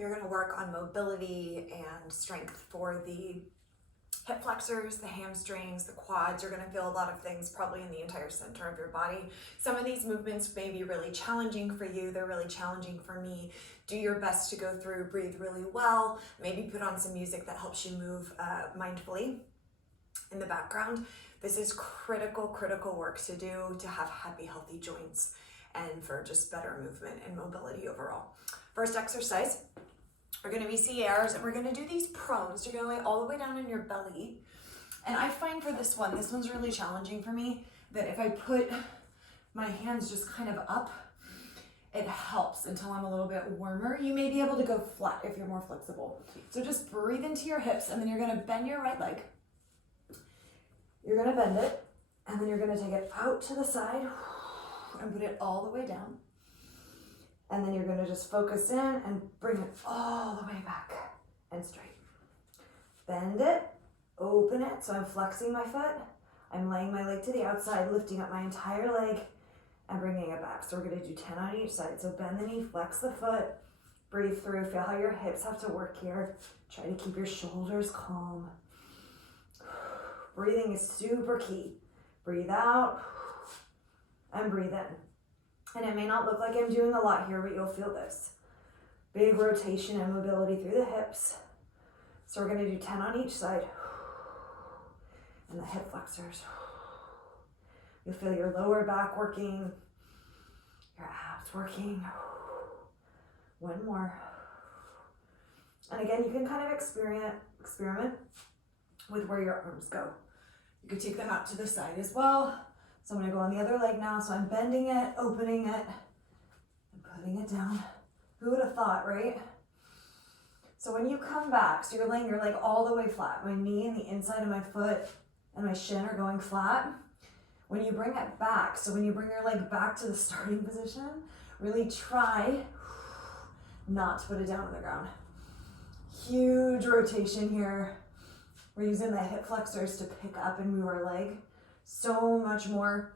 We're going to work on mobility and strength for the hip flexors, the hamstrings, the quads. You're going to feel a lot of things probably in the entire center of your body. Some of these movements may be really challenging for you. They're really challenging for me. Do your best to go through, breathe really well. Maybe put on some music that helps you move mindfully in the background. This is critical work to do to have happy, healthy joints and for just better movement and mobility overall. First exercise, we're going to be CARs and we're going to do these prones. You're going to lay all the way down in your belly. And I find for this one's really challenging for me, that if I put my hands just kind of up, it helps until I'm a little bit warmer. You may be able to go flat if you're more flexible. So just breathe into your hips, and then you're going to bend your right leg. You're going to bend it, and then you're going to take it out to the side and put it all the way down. And then you're going to just focus in and bring it all the way back and straight. Bend it, open it. So I'm flexing my foot. I'm laying my leg to the outside, lifting up my entire leg and bringing it back. So we're going to do 10 on each side. So bend the knee, flex the foot, breathe through. Feel how your hips have to work here. Try to keep your shoulders calm. Breathing is super key. Breathe out and breathe in. And it may not look like I'm doing a lot here, but you'll feel this. Big rotation and mobility through the hips. So we're going to do 10 on each side. And the hip flexors. You'll feel your lower back working, your abs working. One more. And again, you can kind of experiment with where your arms go. You could take them out to the side as well. So I'm going to go on the other leg now. So I'm bending it, opening it, and putting it down. Who would have thought, right? So when you come back, so you're laying your leg all the way flat. My knee and the inside of my foot and my shin are going flat. When you bring it back, so when you bring your leg back to the starting position, really try not to put it down on the ground. Huge rotation here. We're using the hip flexors to pick up and move our leg. So much more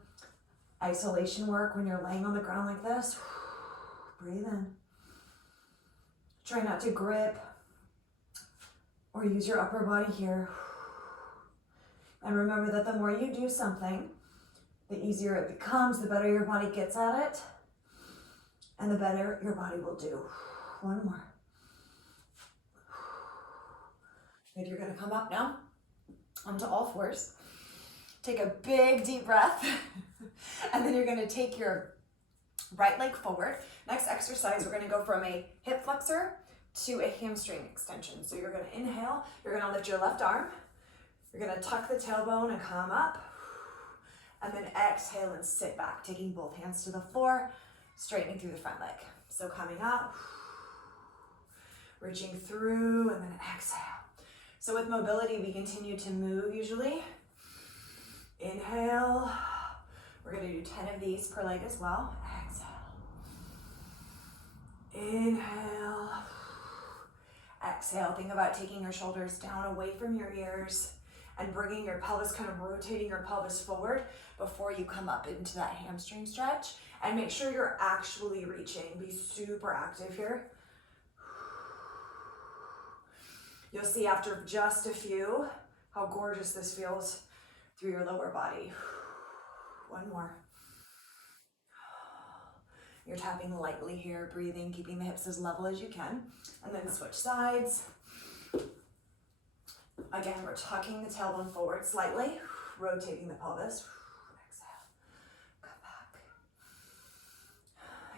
isolation work when you're laying on the ground like this. Breathe in. Try not to grip or use your upper body here. And remember that the more you do something, the easier it becomes, the better your body gets at it, and the better your body will do. One more. Good, you're gonna come up now onto all fours. Take a big deep breath, and then you're gonna take your right leg forward. Next exercise, we're gonna go from a hip flexor to a hamstring extension. So you're gonna inhale, you're gonna lift your left arm, you're gonna tuck the tailbone and come up, and then exhale and sit back, taking both hands to the floor, straightening through the front leg. So coming up, reaching through, and then exhale. So with mobility, we continue to move usually. Inhale. We're going to do 10 of these per leg as well. Exhale. Inhale. Exhale. Think about taking your shoulders down away from your ears and bringing your pelvis, kind of rotating your pelvis forward before you come up into that hamstring stretch. And make sure you're actually reaching. Be super active here. You'll see after just a few how gorgeous this feels through your lower body. One more. You're tapping lightly here, breathing, keeping the hips as level as you can. And then switch sides. Again, we're tucking the tailbone forward slightly, rotating the pelvis. Exhale. Come back.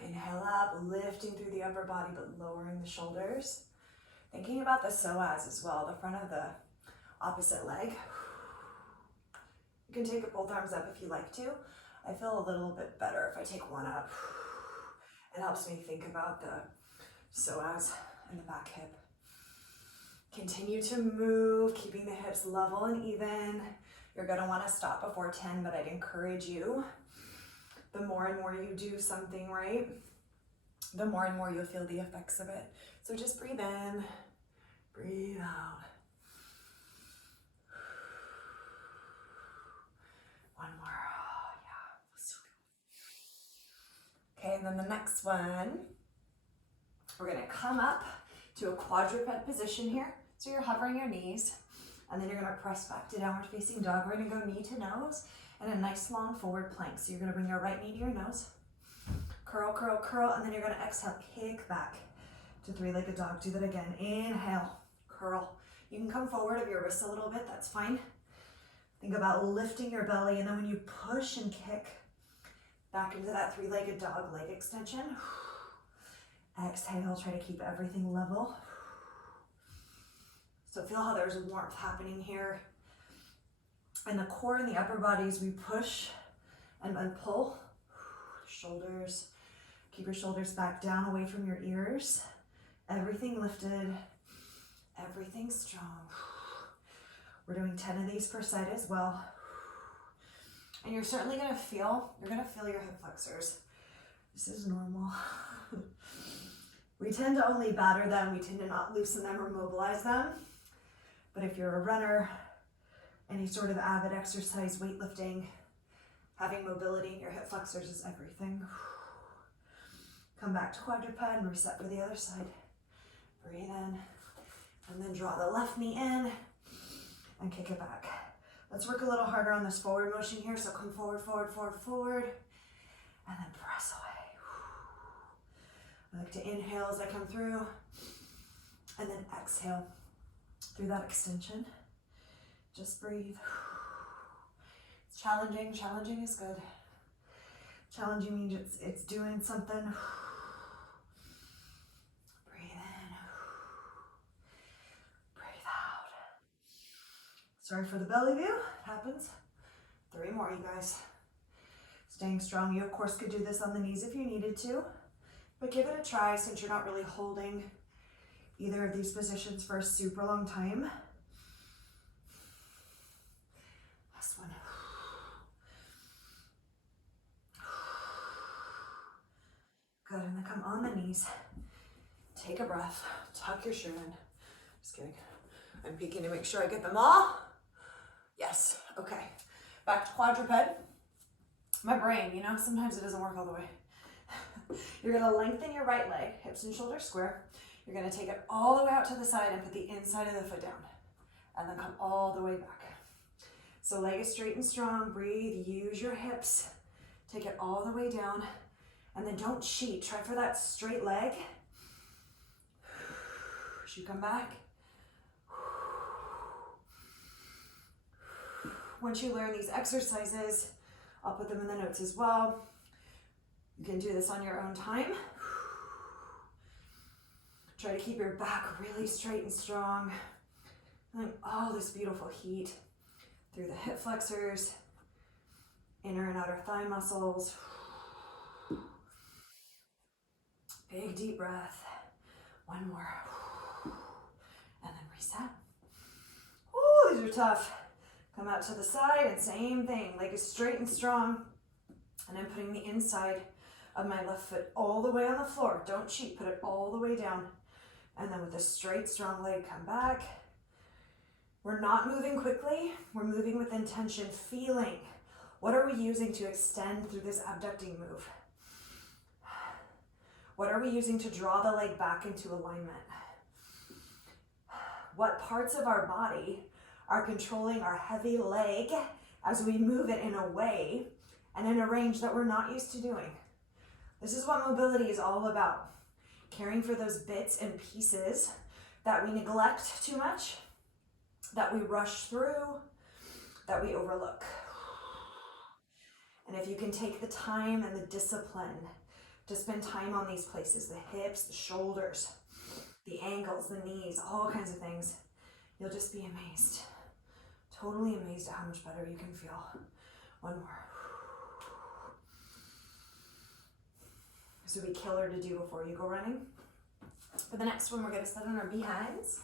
Inhale up, lifting through the upper body, but lowering the shoulders. Thinking about the psoas as well, the front of the opposite leg. You can take both arms up if you like to. I feel a little bit better if I take one up. It helps me think about the psoas and the back hip. Continue to move, keeping the hips level and even. You're gonna wanna stop before 10, but I'd encourage you, the more and more you do something right, the more and more you'll feel the effects of it. So just breathe in, breathe out. One more, oh, yeah. Okay, and then the next one, we're gonna come up to a quadruped position here. So you're hovering your knees, and then you're gonna press back to downward facing dog. We're gonna go knee to nose and a nice long forward plank. So you're gonna bring your right knee to your nose, curl, curl, curl, and then you're gonna exhale, kick back to three-legged dog. Do that again. Inhale, curl. You can come forward of your wrists a little bit, that's fine. Think about lifting your belly, and then when you push and kick back into that three-legged dog leg extension, exhale, try to keep everything level. So feel how there's warmth happening here. In the core and the upper bodies, we push and then pull. Shoulders, keep your shoulders back down away from your ears. Everything lifted, everything strong. We're doing 10 of these per side as well. And you're certainly gonna feel, your hip flexors. This is normal. We tend to only batter them, we tend to not loosen them or mobilize them. But if you're a runner, any sort of avid exercise, weightlifting, having mobility in your hip flexors is everything. Come back to quadruped and reset for the other side. Breathe in, and then draw the left knee in and kick it back. Let's work a little harder on this forward motion here. So come forward, forward, forward, forward, and then press away. I like to inhale as I come through, and then exhale through that extension. Just breathe. It's challenging. Challenging is good. Challenging means it's doing something. Breathe in. Breathe out. Sorry for the belly view. It happens. 3 more, you guys. Staying strong. You, of course, could do this on the knees if you needed to, but give it a try since you're not really holding either of these positions for a super long time. Last one. Good, and then come on the knees. Take a breath, tuck your shirt in. Just kidding. I'm peeking to make sure I get them all. Yes, okay. Back to quadruped. My brain, you know, sometimes it doesn't work all the way. You're gonna lengthen your right leg, hips and shoulders square. You're gonna take it all the way out to the side and put the inside of the foot down. And then come all the way back. So leg is straight and strong, breathe, use your hips. Take it all the way down. And then don't cheat, try for that straight leg. As you come back. Once you learn these exercises, I'll put them in the notes as well. You can do this on your own time. Try to keep your back really straight and strong. Feeling all this beautiful heat through the hip flexors, inner and outer thigh muscles. Big deep breath. One more. And then reset. Ooh, these are tough. Come out to the side and same thing. Leg is straight and strong. And I'm putting the inside of my left foot all the way on the floor. Don't cheat, put it all the way down. And then with a straight, strong leg, come back. We're not moving quickly. We're moving with intention, feeling. What are we using to extend through this abducting move? What are we using to draw the leg back into alignment? What parts of our body are controlling our heavy leg as we move it in a way and in a range that we're not used to doing? This is what mobility is all about. Caring for those bits and pieces that we neglect too much, that we rush through, that we overlook. And if you can take the time and the discipline to spend time on these places, the hips, the shoulders, the ankles, the knees, all kinds of things, you'll just be amazed. Totally amazed at how much better you can feel. One more. This would be killer to do before you go running. For the next one, we're gonna sit on our behinds.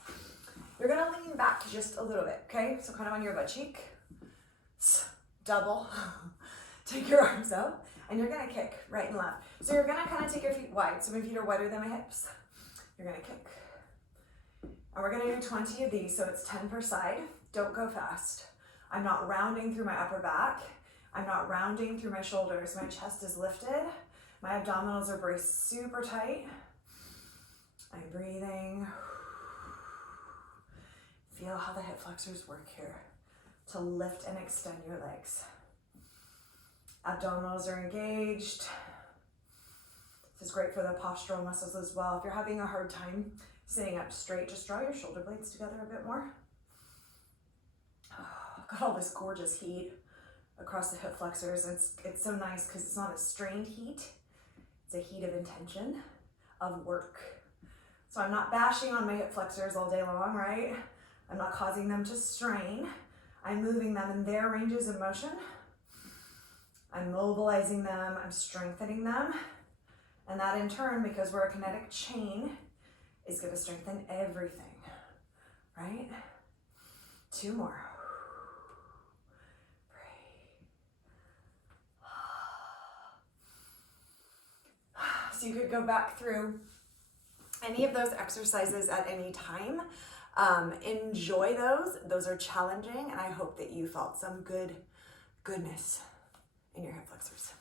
You're gonna lean back just a little bit, okay? So kind of on your butt cheek. Double. Take your arms out, and you're gonna kick right and left. So you're gonna kind of take your feet wide. So my feet are wider than my hips. You're gonna kick. And we're gonna do 20 of these, so it's 10 per side. Don't go fast. I'm not rounding through my upper back. I'm not rounding through my shoulders. My chest is lifted. My abdominals are braced super tight. I'm breathing. how the hip flexors work here to lift and extend your legs. Abdominals are engaged. This is great for the postural muscles as well. If you're having a hard time sitting up straight, just draw your shoulder blades together a bit more. Oh, got all this gorgeous heat across the hip flexors. It's so nice because it's not a strained heat. It's a heat of intention, of work. So I'm not bashing on my hip flexors all day long, right? I'm not causing them to strain. I'm moving them in their ranges of motion. I'm mobilizing them, I'm strengthening them. And that in turn, because we're a kinetic chain, is gonna strengthen everything, right? 2 more. So you could go back through any of those exercises at any time. Enjoy those. Those are challenging, and I hope that you felt some goodness in your hip flexors.